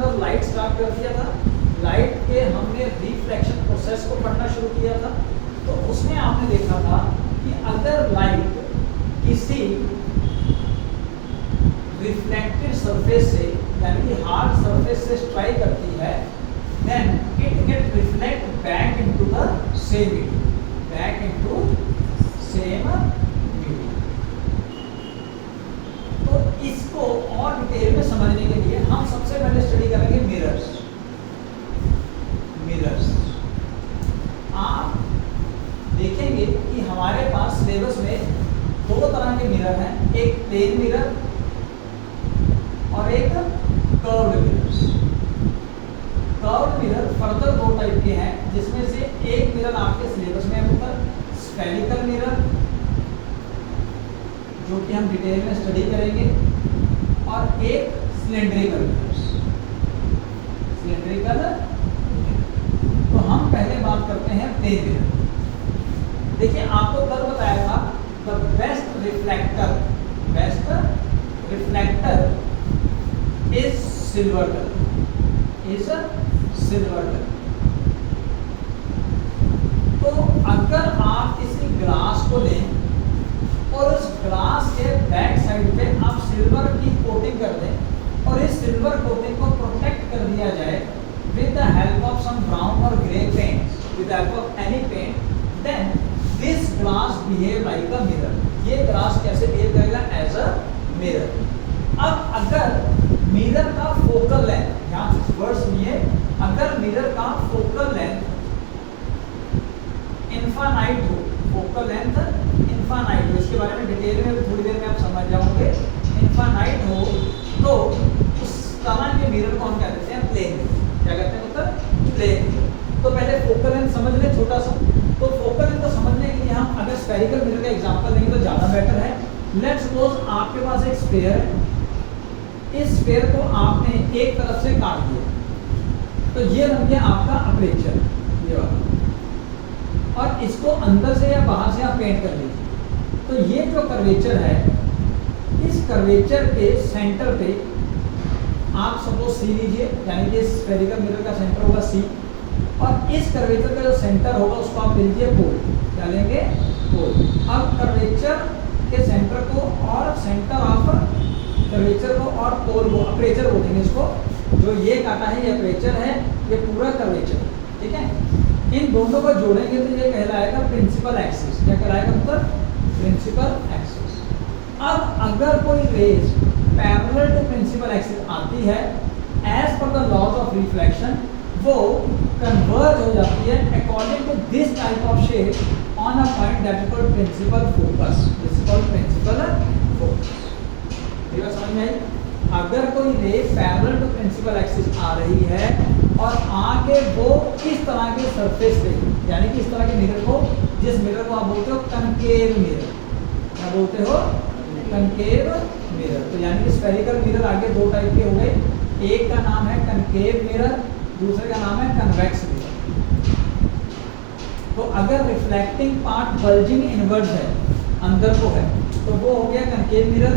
अंदर light start कर दिया था, लाइट के हमने रिफ्लेक्शन प्रोसेस को पढ़ना शुरू किया था। तो उसमें आपने देखा था कि अगर लाइट किसी रिफ्लेक्टेड सरफेस से यानी कि हार्ड सरफेस से स्ट्राइक करती है, then it get reflect back into the same medium, back into same medium. तो इसको और डिटेल में समझने के लिए हम सबसे पहले स्टडी करेंगे मिरर्स। मिरर्स आप देखेंगे कि हमारे पास सिलेबस में दो तरह के मिरर हैं, एक प्लेन मिरर और एक curved mirrors. Curved mirror further दो टाइप के हैं, जिसमें से एक मिरर आपके सिलेबस में है स्फेरिकल मिरर, जो कि हम डिटेल में स्टडी करेंगे, और एक सिलेंड्रिकल मिरर्स। सिलेंड्रिकल तो हम पहले बात करते हैं प्लेन मिरर। देखिए आपको कल बताया था the best reflector is silver colour, तो अगर आप किसी ग्लास को लें और उस ग्लास के बैक साइड पे आप सिल्वर की कोटिंग कर दें और इस सिल्वर कोटिंग को प्रोटेक्ट कर दिया जाए with the help of some brown or grey paint, with the help of any paint, then this glass behave like a mirror. ये ग्लास कैसे बिहेव करेगा? As a mirror. अब अगर मिरर का फोकल लेंथ, यहाँ वर्ड सुनिए, अगर mirror का फोकल लेंथ इनफाइनाइट हो, फोकल लेंथ इनफाइनाइट हो, इसके बारे में डिटेल में भी थोड़ी देर में आप समझ जाओगे, इनफाइनाइट हो तो उस तरह के मिरर को हम क्या कहते हैं? प्लेन। क्या कहते हैं मतलब? प्लेन। तो पहले फोकल लेंथ समझ ले छोटा सा। तो फोकल लेंथ को समझने के लिए हम अगर स्फेरिकल मिरर का एग्जांपल लेंगे तो ज़्यादा बेटर है। लेट्स सपोज आपके पास एक स्फेयर है, इस स्फेयर को आपने एक तरफ से काट दिया, तो ये बन गया आपका अपर्चर, ये वाला, और इसको अंदर से या बाहर से आप पेंट कर लीजिए। तो ये जो कर्वेचर है, इस कर्वेचर के सेंटर पे आप सपोज सी लीजिए, यानी कि स्फेरिकल मिरर का सेंटर होगा सी, और इस कर्वेचर का जो सेंटर होगा उसको आप ले लीजिए पोल। क्या लेंगे? पोल। अब कर्वेचर के सेंटर को और सेंटर ऑफ कर्वेचर को और पोल को अपर्चर बोलेंगे इसको। जो ये काटा है ये अपर्चर है, ये पूरा कर्वेचर, ठीक है। इन दोनों को जोड़ेंगे तो ये कहलाएगा प्रिंसिपल एक्सिस। क्या कहलाएगा मतलब? Principal axis. अब अगर कोई rays parallel to principal axis आती है, एज पर द लॉज ऑफ रिफ्लेक्शन वो कन्वर्ज हो जाती है according to this type of shape on a point that is called principal focus. This is called principal focus. ये बात समझ में आई? अगर कोई ray parallel to principal axis आ रही है और आगे वो इस तरह के सरफेस पे, यानी कि इस तरह के मिरर को, जिस मिरर को आप बोलते हो कनकेव मिरर, क्या बोलते हो? Concave mirror. तो यानी कि स्फेरिकल मिरर आगे दो टाइप के हो गए, एक का नाम है कनकेव मिरर, दूसरे का नाम है कन्वेक्स मिरर। तो अगर रिफ्लेक्टिंग पार्ट बल्जिंग इनवर्ड्स है, अंदर को है, तो वो हो गया कनकेव मिरर।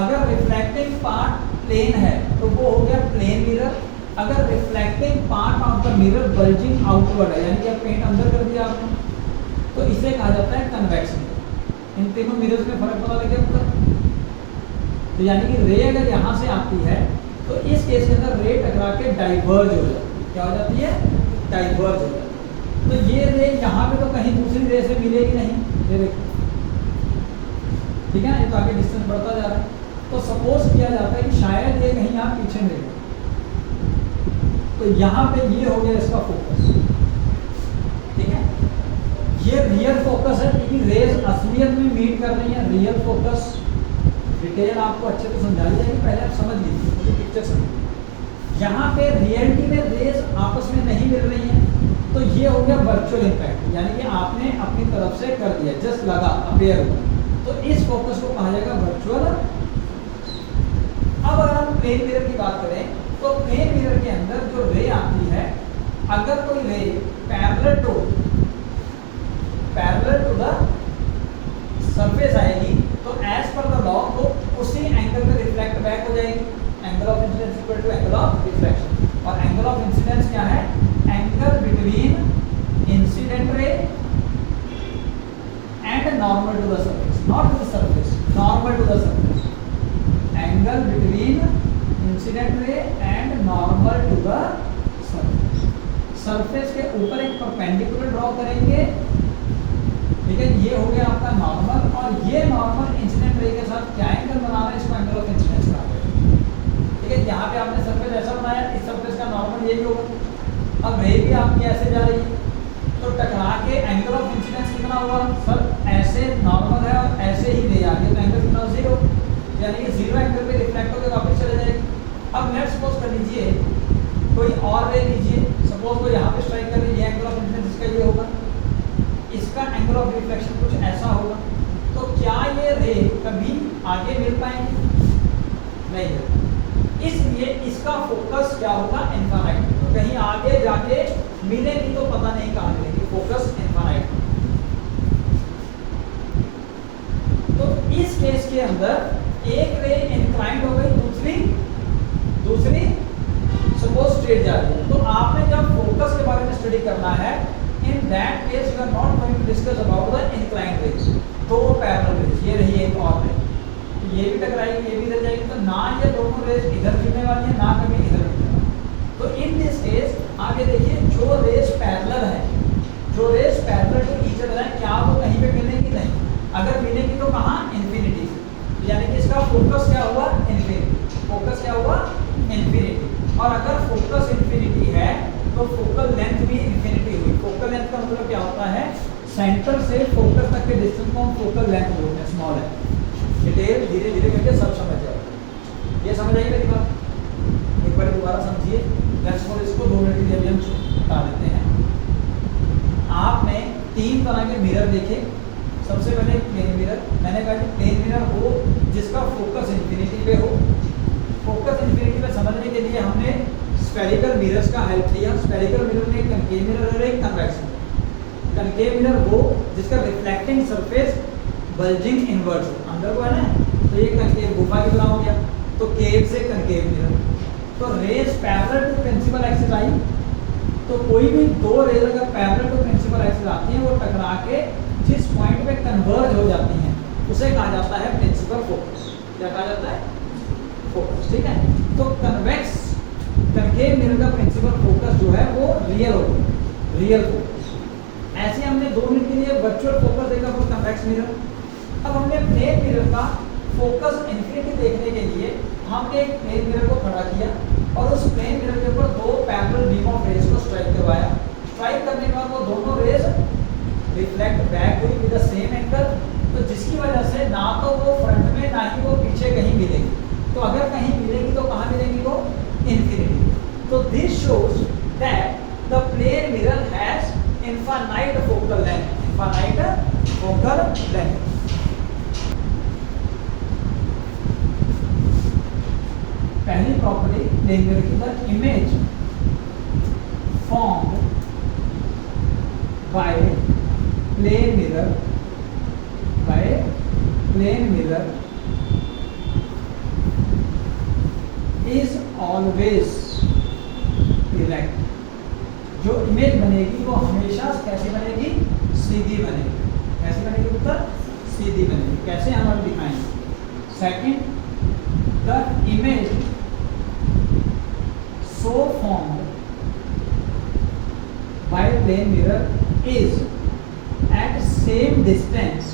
अगर रिफ्लेक्टिंग पार्ट प्लेन है तो वो हो गया प्लेन मिरर। अगर reflecting part of the mirror bulging outward है, यानी कि आप पेंट अंदर कर दिया आपने, तो इसे कहा जाता है कन्वेक्स मिरर। इन तीनों मिरर्स में फर्क पता लग गया? तो यानी कि रे अगर यहाँ से आती है तो इस केस के अंदर रे टकरा के डाइवर्ज हो जाती है। क्या हो जाती है? डाइवर्ज हो जाती है। तो ये रे यहाँ पे तो कहीं दूसरी रे से मिलेगी नहीं, ये देखो, ठीक है ना। ये तो आगे डिस्टेंस बढ़ता जा रहा है। तो सपोज किया जाता है कि शायद ये कहीं यहाँ पीछे मिले, तो यहाँ पे ये हो गया इसका फोकस, ठीक है। ये रियल फोकस है क्योंकि रेज असलियत में मीट कर रही है। रियल फोकस डिटेल आपको अच्छे से समझाई जाएगी, पहले आप समझ लीजिए, मुझे पिक्चर समझिए। यहाँ पे रियलिटी में रेज आपस में नहीं मिल रही हैं, तो ये हो गया वर्चुअल इम्पैक्ट, यानी कि आपने अपनी तरफ से कर दिया, जस्ट लगा, अपेयर हुआ, तो इस फोकस को कहा जाएगा वर्चुअल। अब अगर हम प्लेन मिरर की बात करें तो प्लेन मिरर के अंदर जो रे आती है, अगर कोई ray parallel to the surface आएगी तो एज पर द लॉ वो उसी एंगल पे रिफ्लेक्ट बैक हो जाएगी। Angle of incidence equal to angle of reflection. क्या है? Angle between incident ray and normal to the surface, not to the surface, normal to the surface, angle between incident ray and normal to the surface. Surface के ऊपर एक perpendicular draw करेंगे, ठीक है, ये हो गया आपका नॉर्मल, और ये नॉर्मल इंसिडेंट रे के साथ क्या एंगल बना रहा है, इसको एंगल ऑफ इंसिडेंस बना रहे हैं, ठीक है। यहाँ पे आपने सरफेस ऐसा बनाया, इस सरफेस का नॉर्मल ये भी होगा। अब रे भी आपकी ऐसे जा रही है, तो टकरा के एंगल ऑफ इंसिडेंस कितना हुआ? सर ऐसे नॉर्मल है और ऐसे ही रे आ गई, तो एंगल कितना? 0, यानी कि 0 एंगल पे रिफ्लेक्ट होकर वापस चले जाएगी। अब लेट्स सपोज कर लीजिए कोई और रे लीजिए, सपोज को यहाँ पे स्ट्राइक कर लीजिए, एंगल ऑफ इंसिडेंस इसका ये होगा, इसका एंगल ऑफ रिफ्लेक्शन कुछ ऐसा होगा, तो क्या ये रे कभी आगे मिल पाएंगे? नहीं मिल। इसलिए इसका फोकस क्या होगा? इनफाइनाइट। कहीं आगे जाके मिलेगी तो पता नहीं कहाँ मिलेगी, फोकस इनफाइनाइट। तो इस केस के अंदर एक रे इंक्लाइंड हो गई, दूसरी सपोज स्ट्रेट जा रही है। तो आपने जब फोकस के बारे में स्टडी करना है, in that case you are not going to discuss about the inclined rays, दो पैरेलल रेज, ये रही एक और रे, तो ये भी टकराएगी, ये भी इधर जाएगी, तो ना ये दोनों रेज इधर गिरने वाली है, ना कभी इधर गिरने वाली। तो इन दिस केस आगे देखिए, जो रेज पैरेलल है, जो rays parallel to each other है, क्या वो कहीं पे मिलेगी? नहीं। अगर मिलेगी तो कहाँ? इन्फिनिटी, यानी कि इसका फोकस क्या हुआ? इन्फिनिटी। फोकस क्या हुआ? इन्फिनिटी। और अगर फोकस इन्फिनिटी है तो फोकल लेंथ भी इन्फिनिटी हुई। फोकल लेंथ का मतलब क्या होता है? सेंटर से फोकस तक के डिस्टेंस को हम फोकल लेंथ बोलते हैं, स्मॉल है। डिटेल धीरे धीरे करके सब समझ जाओगे। ये समझ आई मेरी बात? एक बार दोबारा समझिए। लेट्स सपोज इसको 2 मिनट के लिए अभी हम बता देते हैं। आपने 3 तरह के मिरर देखे। सबसे पहले प्लेन मिरर, मैंने कहा कि प्लेन मिरर हो जिसका फोकस इन्फिनिटी पे हो। फोकस इन्फिनिटी पे समझने के लिए हमने स्फेरिकल मिरर्स का हेल्प लिया। स्फेरिकल मिरर में एक कनकेव मिरर और एक कन्वेक्स मिरर। कनकेव मिरर वो जिसका रिफ्लेक्टिंग सरफेस बल्जिंग इनवर्ट्स हो, अंदर को है ना, तो ये कनकेव गुफा की तरह हो गया, तो केव से कनकेव मिरर। तो rays parallel to principal axis आई, तो कोई भी दो रेज अगर पैरेलल टू प्रिंसिपल एक्सिस आती हैं, वो टकरा के जिस पॉइंट पे कन्वर्ज हो जाती हैं उसे कहा जाता है प्रिंसिपल फोकस। क्या कहा जाता है? फोकस, ठीक है। तो कन्वेक्स कनकेव मिरर का प्रिंसिपल फोकस जो है वो रियल होगा, रियल फोकस। ऐसे हमने 2 मिनट के लिए वर्चुअल फोकस देखा फॉर कन्वेक्स मिरर। अब हमने प्लेन मिरर का फोकस इन्फिनिटी देखने के लिए हमने एक प्लेन मिरर को खड़ा किया और उस प्लेन मिरर के ऊपर 2 पैरेलल बीम ऑफ रेज को स्ट्राइक करवाया। स्ट्राइक करने के बाद वो दोनों रेज रिफ्लेक्ट बैक हुई विद द सेम एंगल, तो जिसकी वजह से ना तो वो फ्रंट में ना ही वो पीछे कहीं मिलेगी। तो अगर कहीं मिलेगी तो कहाँ मिलेगी वो? Infinity. So this shows that the plane mirror has infinite focal length. Infinite focal length. पहली प्रॉपर्टी प्लेन मिरर की, the image formed by plane mirror is always erect. जो इमेज बनेगी वो हमेशा कैसी बनेगी? सीधी बनेगी। कैसी बनेगी उत्तर? सीधी बनेगी। कैसे हम अब दिखाएंगे? Second, the image so formed by plane mirror is at same distance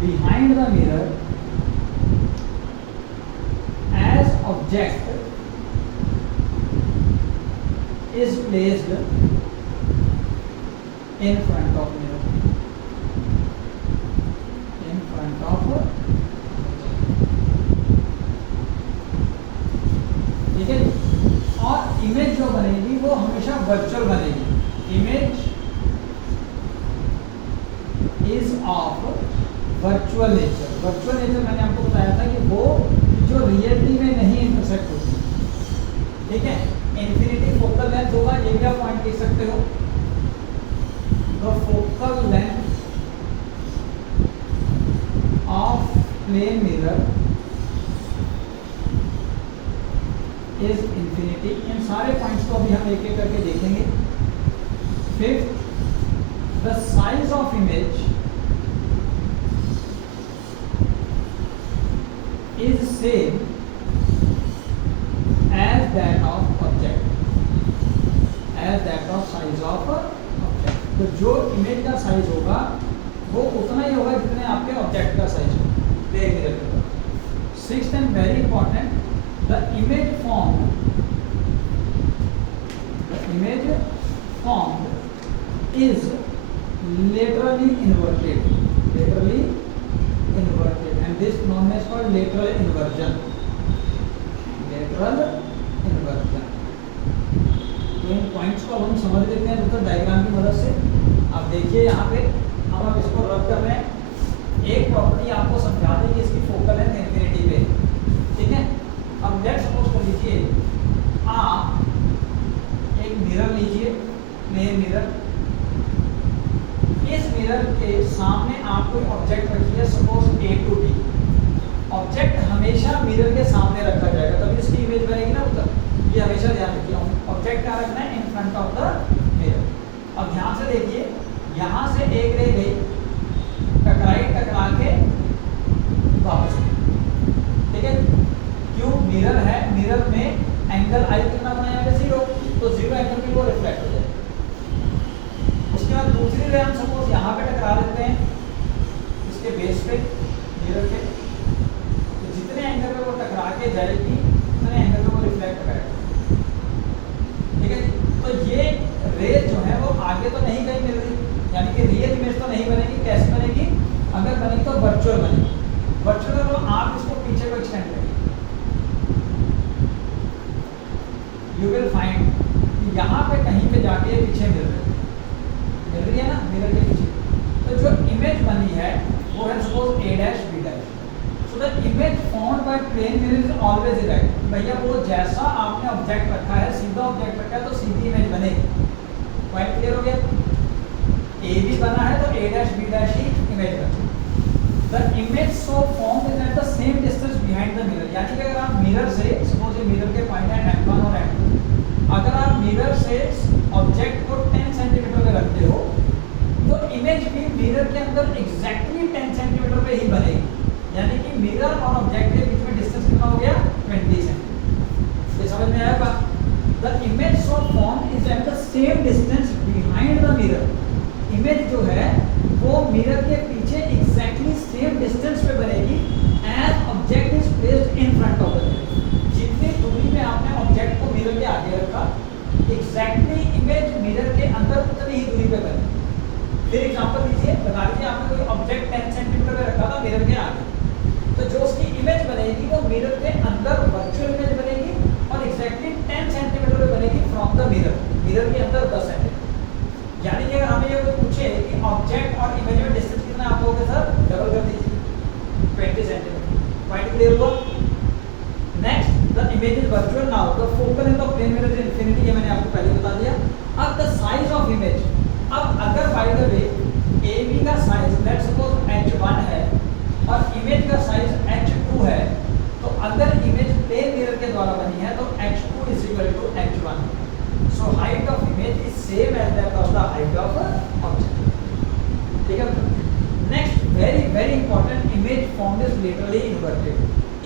behind the mirror as object is placed in front of mirror. ठीक है। और इमेज जो बनेगी वो हमेशा वर्चुअल बनेगी। Image is of virtual nature. Virtual nature मैंने आपको बताया था कि वो जो रियलिटी में नहीं इंटरसेक्ट होती, ठीक है। इन्फिनिटी फोकल लेंथ होगा, ये भी आप पॉइंट लिख सकते हो। The focal length of plane mirror is infinity. इन सारे पॉइंट्स को अभी हम एक एक करके देखेंगे। Fifth, the size of image is same as that of object, as that of size of object. तो जो इमेज का साइज होगा वो उतना ही होगा जितने आपके ऑब्जेक्ट का साइज होगा। प्लेन मिरर के ऊपर। Sixth and very important, the image form is laterally inverted, and this known as called lateral inversion, तो इन पॉइंट्स को हम समझ लेते हैं तो डायग्राम की मदद से। आप देखिए यहाँ पे हम अब इसको रब कर रहे हैं। एक प्रॉपर्टी आपको समझा दें कि इसकी फोकल लेंथ इंफिनिटी पे, ठीक है। अब लेट्स सपोज कर लीजिए आप एक मिरर लीजिए, प्लेन मिरर। इस मिरर के सामने आप कोई ऑब्जेक्ट रखिए, suppose A to B. Object हमेशा मिरर के सामने रखा जाएगा, तभी इसकी इमेज बनेगी ना उधर। ये हमेशा ध्यान रखिए, ऑब्जेक्ट क्या रखना है, इन फ्रंट ऑफ द मिरर। अब ध्यान से देखिए, यहाँ से एक रे गई, टकरा के वापस, ठीक है। क्यों, मिरर है, मिरर में एंगल आई कितना बनाया है, 0, तो 0 एंगल पे वो रिफ्लेक्ट हो जाए। उसके बाद दूसरी रे हम सपोज यहाँ पे टकरा लेते हैं, इसके बेस पे, मिरर के, तो जितने एंगल पे वो टकरा के जाएगी उतने एंगल पे वो रिफ्लेक्ट करेगा, ठीक है। तो ये रेज जो है वो आगे तो नहीं गई मिल रही, यानी कि रियल इमेज तो नहीं बनेगी। कैसे बनेगी, अगर बनेगी तो वर्चुअल बनेगी। वर्चुअल तो आप इसको पीछे को एक्सटेंड करिए, यू विल फाइंड कि यहाँ पे कहीं पे जाके पीछे मिल रही है ना, मिरर के पीछे। तो जो इमेज बनी है वो है suppose a dash b dash. So the image formed by plane mirror is always erect. भैया वो जैसा आपने ऑब्जेक्ट रखा है, सीधा ऑब्जेक्ट रखा है तो सीधी इमेज बनेगी। पॉइंट क्लियर हो गया। ए भी बना है तो a डैश b डैश ही इमेज बनेगी। The image so formed is at the same distance behind the mirror. यानी कि अगर आप मिरर से, सपोज ये मिरर के पॉइंट है m1 और m2, अगर आप मिरर से ऑब्जेक्ट को 10 सेंटीमीटर पे रखते हो तो इमेज भी मिरर के अंदर एग्जैक्टली 10 सेंटीमीटर पे ही बनेगी। यानी कि मिरर और ऑब्जेक्ट के बीच में डिस्टेंस कितना हो गया, 20 सेंटीमीटर। ये समझ में आया बात। The image so form is at the same distance behind the mirror. Image जो है वो मिरर के पीछे एग्जैक्टली सेम डिस्टेंस पे बनेगी as object is placed in front of the mirror. जितनी दूरी पे आपने ऑब्जेक्ट को मिरर के आगे रखा, एग्जैक्टली इमेज मिरर के अंदर उतनी ही दूरी पे बनेगी। फिर एग्जांपल लीजिए, बता लीजिए आपने कोई ऑब्जेक्ट 10 सेंटीमीटर पे रखा था मिरर के आगे, तो जो उसकी इमेज बनेगी वो मिरर के अंदर वर्चुअल इमेज बनेगी और एग्जैक्टली 10 सेंटीमीटर पे बनेगी फ्रॉम द मिरर, मिरर के अंदर 10 सेंटीमीटर। यानी कि अगर हमें ये कोई पूछे कि ऑब्जेक्ट और इमेज में डिस्टेंस कितना आप लोगे सर, डबल कर दीजिए, 20 सेंटीमीटर। पॉइंट क्लियर हुआ। Next, the image is virtual. Now the focal length of plane mirror is infinity, ये मैंने आपको पहले बता दिया। अब द साइज ऑफ इमेज, अब अगर by the way A B का साइज लेट्स सपोज h1 है और इमेज का साइज h2 है, तो अगर इमेज प्लेन मिरर के द्वारा बनी है तो h2 is equal to h1। So height of image is same as that of the height of object, ठीक है। Next, very very important, image form is laterally inverted.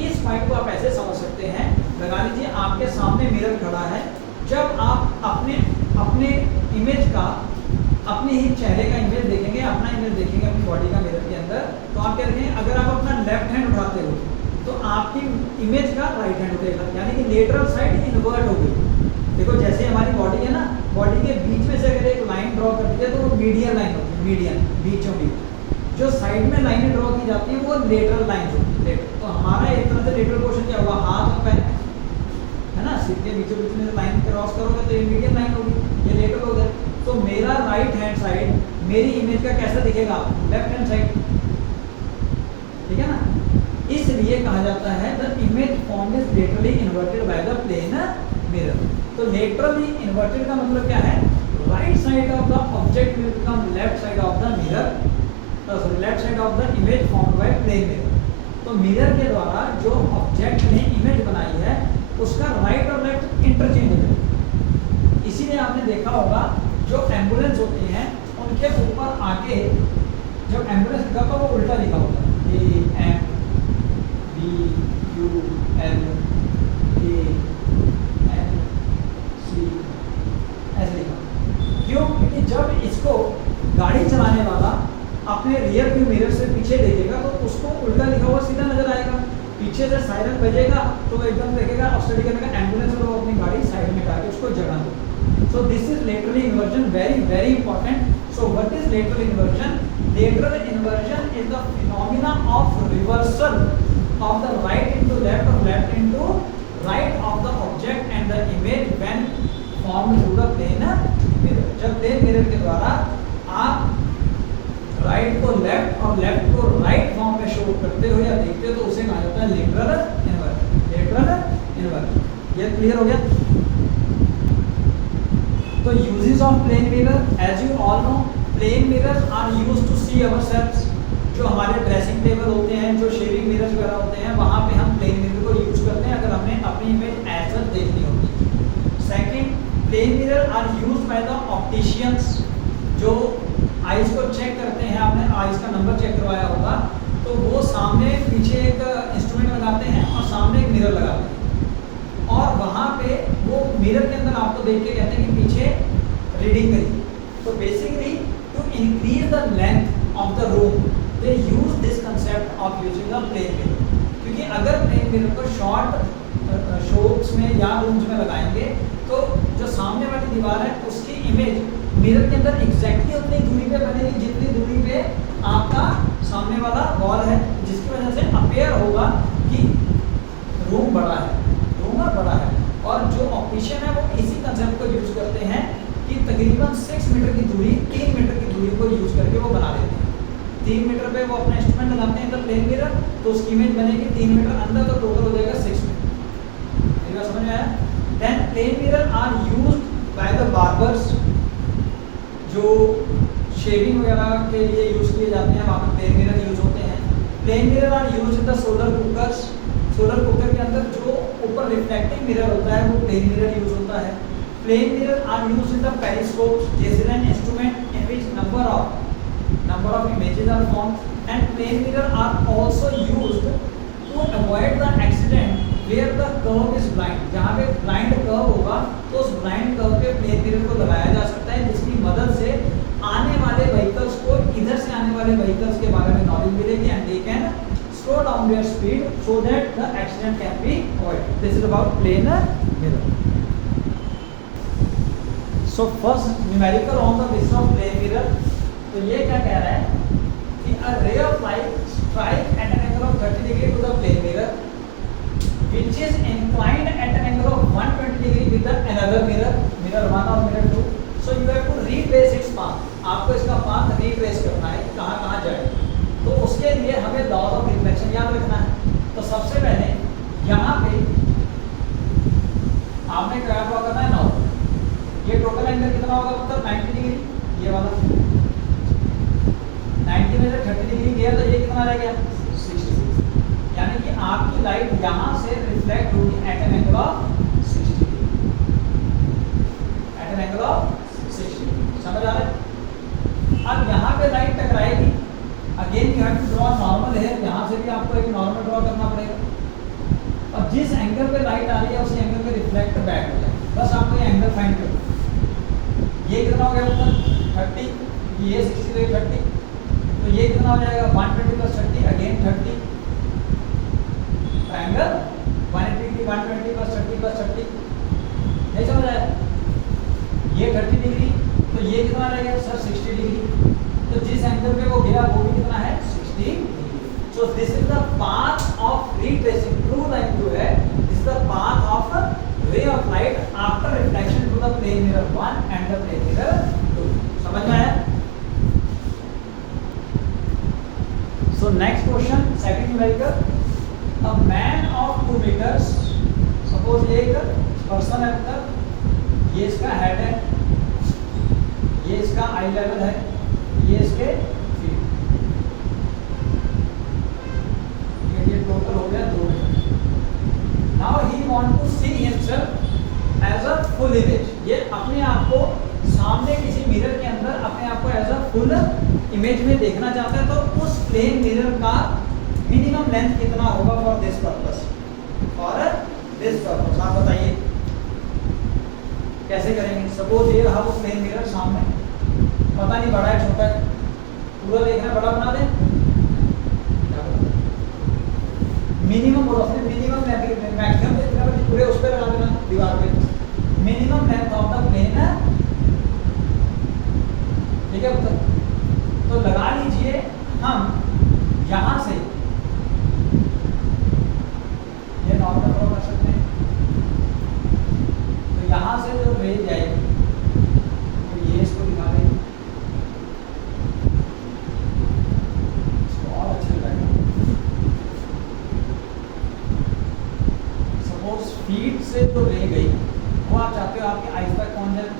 इस पॉइंट को आप ऐसे समझ सकते हैं, लगा लीजिए आपके सामने मिरर खड़ा है, जब आप अपने इमेज का, अपने ही चेहरे का इमेज देखेंगे, अपना इमेज देखेंगे अपनी बॉडी का मिरर के अंदर, तो आप क्या देखेंगे, अगर आप अपना लेफ्ट हैंड उठाते हो तो आपकी इमेज का राइट हैंड उठेगा, यानी कि लेटरल साइड इन्वर्ट हो गई। देखो जैसे हमारी बॉडी है ना, बॉडी के बीच में से अगर एक लाइन ड्रॉ कर दी जाए तो वो मीडियन लाइन होती है, मीडियन, बीचों बीच। जो साइड में लाइनें ड्रॉ की जाती है वो लेटरल लाइन होती है। तो हमारा एक तरह से लेटरल पोर्शन क्या हुआ, हाथ और पैर है ना, सिर के बीचों बीच में लाइन क्रॉस करोगे तो ये मीडियन लाइन होगी, ये लेटरल हो गया। तो मेरा राइट हैंड साइड मेरी इमेज का कैसा दिखेगा, लेफ्ट हैंड साइड, ठीक है ना। इसलिए कहा जाता है the image form is laterally inverted by the plane mirror. तो लेटरली इन्वर्टेड का मतलब क्या है, right side of the object will become left side of the mirror, sorry left side of the image formed by plane mirror. तो mirror के द्वारा जो object ने इमेज बनाई है उसका राइट और लेफ्ट इंटरचेंज हो जाए। इसीलिए आपने देखा होगा जो एम्बुलेंस होते हैं उनके ऊपर आके जब एम्बुलेंस लिखा होगा वो उल्टा लिखा होता है, AMBULANC ऐसे लिखा। क्यों? क्योंकि जब इसको गाड़ी चलाने वाला अपने रियर व्यू मिरर से पीछे देखेगा तो उसको उल्टा लिखा हुआ सीधा नजर आएगा। पीछे से सायरन बजेगा तो वो एकदम देखेगा और स्टडी करेगा एम्बुलेंस और वो अपनी गाड़ी साइड में करके उसको जगह दे। So this is lateral inversion, very important. So what is lateral inversion? Lateral inversion is the phenomena of reversal of the right into left or left into right of the object and the image when formed through the plane mirror. जब plane mirror के द्वारा आप right को left और left को right form में show करते हो या देखते हो तो उसे कहा जाता है लेटरल इन्वर्जन। Lateral inversion. ये क्लियर हो गया? तो uses of plane mirror, as you all know, plane mirrors are used to see ourselves. जो हमारे ड्रेसिंग टेबल होते हैं, जो शेविंग मिरर्स वगैरह होते हैं, वहाँ पे हम प्लेन मिरर को यूज करते हैं अगर हमने अपनी इमेज ऐसा देखनी होती। Second, plane mirror are used by the opticians. जो आइज को चेक करते हैं, आपने आइज का नंबर चेक करवाया होगा, तो वो सामने पीछे एक इंस्ट्रूमेंट लगाते हैं और सामने एक मिरर लगाते हैं और वहाँ पे वो मिरर के अंदर आपको देख के कहते हैं कि पीछे रीडिंग करिए। तो basically to increase the length of the room they use this concept of using a plane mirror. क्योंकि अगर प्लेन मिरर को शॉर्ट शॉप्स में या रूम्स में लगाएंगे तो जो सामने वाली दीवार है उसकी इमेज मिरर के अंदर एग्जैक्टली उतनी दूरी पे बनेगी जितनी दूरी पे आपका सामने वाला वॉल है, जिसकी वजह से अपेयर होगा कि रूम बड़ा है, बड़ा है। और जो ऑप्टिशियन है वो इसी कंसेप्ट को यूज करते हैं कि तकरीबन 6 मीटर की दूरी 3 मीटर की दूरी को यूज करके वो बना देते हैं। 3 मीटर पे वो अपना इंस्ट्रूमेंट लगाते हैं, प्लेन मिरर, तो उसकी इमेज बनेगी 3 मीटर अंदर, तो टोटल हो जाएगा 6 मीटर। मेरी बात समझ में आया? Then plane mirror are used by the barbers. जो शेविंग वगैरह के लिए यूज किए जाते हैं वहाँ पर प्लेन मिरर यूज होते हैं। Plane mirror are used in the solar cookers. Solar cooker के अंदर जो ऊपर रिफ्लेक्टिंग मिरर होता है वो प्लेन मिरर यूज होता है। Plane mirror are used in the periscopes, this is an instrument in which number of images are formed and plane mirror are also used to avoid the accident where the curve is blind. जहाँ पे blind curve होगा तो उस blind curve पे plane mirror को लगाया जा सकता है, जिसकी मदद से आने वाले व्हीकल्स को, इधर से आने वाले व्हीकल्स के बारे में नॉलेज मिलेगी and they can slow down their speed so that the accident can be avoided. This is about plane mirror. So first numerical on the basis of plane mirror. तो ये क्या कह रहा है कि a ray of light strike at an angle of 30 degree to the plane mirror which is inclined at an angle of 120 degree with the another mirror, mirror 1 और mirror 2. So you have to retrace its path. आपको इसका path retrace करना है, कहाँ कहाँ जाए। तो उसके लिए हमें लॉज ऑफ रिफ्लेक्शन याद रखना है। तो सबसे पहले यहाँ पे आपने क्या ड्रॉ करना है, नॉर्मल। ये टोटल एंगल कितना होगा, मतलब 90 डिग्री, ये वाला 90 में से 30 डिग्री गया तो ये कितना रह गया, 66। यानी कि आपकी लाइट यहाँ से रिफ्लेक्ट होगी at an angle of 60 degree, at an angle of 60 degree. समझ आ रहा है? अब यहाँ पे लाइट टकराएगी, again you have to draw normal है, यहाँ से भी आपको एक नॉर्मल ड्रॉ करना पड़ेगा और जिस एंगल पे लाइट आ रही है उसी एंगल पे रिफ्लेक्ट बैक हो जाए। बस आपको ये एंगल फाइंड करना। ये कितना हो गया, मतलब 30, ये 60 तो 30, तो ये कितना हो जाएगा 120 plus 30, again 30, triangle 180 degree, 120 plus 30 plus 30, नहीं समझ आया? ये 30 डिग्री, तो ये कितना रहेगा सर 60 डिग्री, तो जिस एंगल पे वो गिरा वो भी कितना है 60 degree. So this is the path of retracing, true line जो है this is the path of ray of light after reflection to the plane mirror 1 and the plane mirror 2। समझ में आया? So next question, second numerical, a man of 2 meters, suppose ये एक person है, मतलब ये इसका हेड है, ये इसका आई लेवल है, ये इसके फीट, ये टोटल हो गया 2 metre. Now he want to see minimum length कितना होगा for this purpose, for this purpose. आप बताइए कैसे करेंगे। सपोज ये रहा वो प्लेन मिरर सामने, पता नहीं बड़ा है छोटा है, पूरा देखना बड़ा बना दें, मिनिमम बोलो अपने मिनिमम लेंथ, मैक्सिमम कितना पूरे उस पे लगा देना दीवार पे, minimum length of the plane है, ठीक है। तो लगा लीजिए हम यहां से ये नॉर्मल ड्रॉ कर सकते हैं, तो यहां से जो रे जाएगी तो ये इसको दिखा देंगे, इसको और अच्छे लगेगा। सपोज फीट से जो रे गई वो आप चाहते हो आपके आइज तक पहुंच जाए,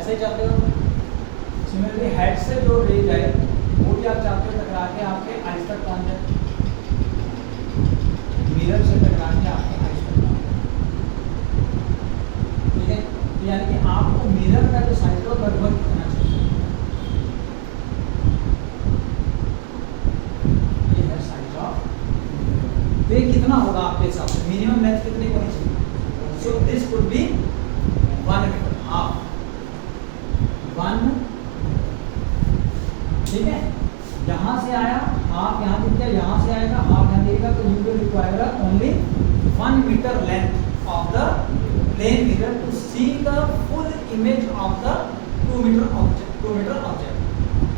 ऐसे ही चाहते हो। सिमिलरली हेड से जो रे जाए वो भी आप चाहते हो टकरा के आपके आइज तक पहुंच जाए, मिरर से टकरा के आपके आइज तक पहुंच जाए, ठीक है। तो यानी कि आपको मिरर का जो साइज है लगभग कितना चाहिए, ये है साइज ऑफ, तो ये कितना होगा आपके हिसाब से, मिनिमम लेंथ कितनी होनी चाहिए। So this could be 1 metre, half 1, ठीक है। यहाँ से आया हाफ, यहाँ दिख गया, यहाँ से आएगा हाफ यहाँ दिखेगा, तो you will require only 1 metre length of the plane mirror to see the full image of the 2 metre object,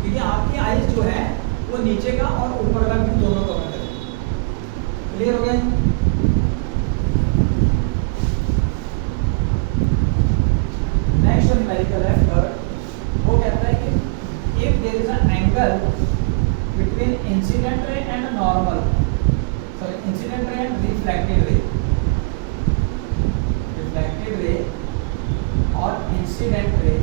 क्योंकि आपकी आइज जो है वो नीचे का और ऊपर का व्यू दोनों कवर करेगी। क्लियर हो गया। नेक्स्ट न्यूमेरिकल है थर्ड, वो कहता है कि if there is an angle between incident ray and normal, sorry, incident ray and reflected ray और incident ray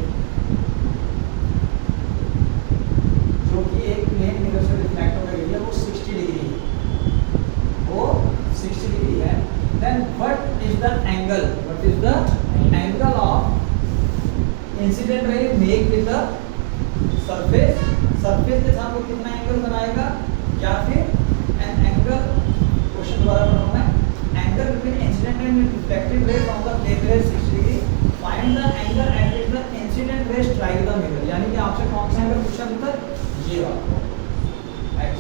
जो कि एक प्लेन मिरर से रिफ्लेक्ट होकर गई है वो 60 डिग्री है, वो 60 डिग्री है, then what is the angle of incident ray make with the surface के साथ वो कितना एंगल बनाएगा, या फिर एन एंगल, क्वेश्चन दोबारा बनाऊंगा, angle between incident and reflected ray from the plane mirror 60 degree, find the angle at which the incident ray strike the mirror. यानी कि आपसे कौन सा एंगल पूछा अभी तक, ये वाला x,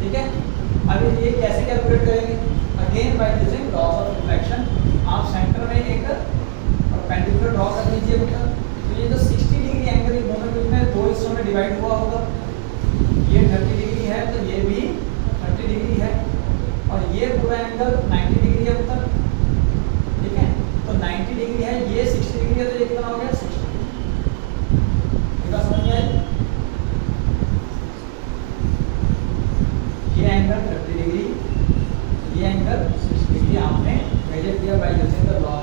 ठीक है। अब ये कैसे कैलकुलेट करेंगे, again by using laws of reflection. आप सेंटर में एक परपेंडिकुलर ड्रॉ कर लीजिए, मतलब तो ये जो 60 डिग्री एंगल इन दोनों के बीच में दो हिस्सों में डिवाइड हुआ होगा, ये 30 डिग्री है तो ये भी 30 डिग्री है, और ये पूरा एंगल 90 डिग्री है उत्तर, ठीक है। तो 90 डिग्री है, ये 60 डिग्री है, तो ये कितना हो गया 60 डिग्री, ठीक है, समझ में आया। ये एंगल 30 डिग्री, ये एंगल 60 डिग्री आपने मेजर किया बाय यूजिंग द लॉ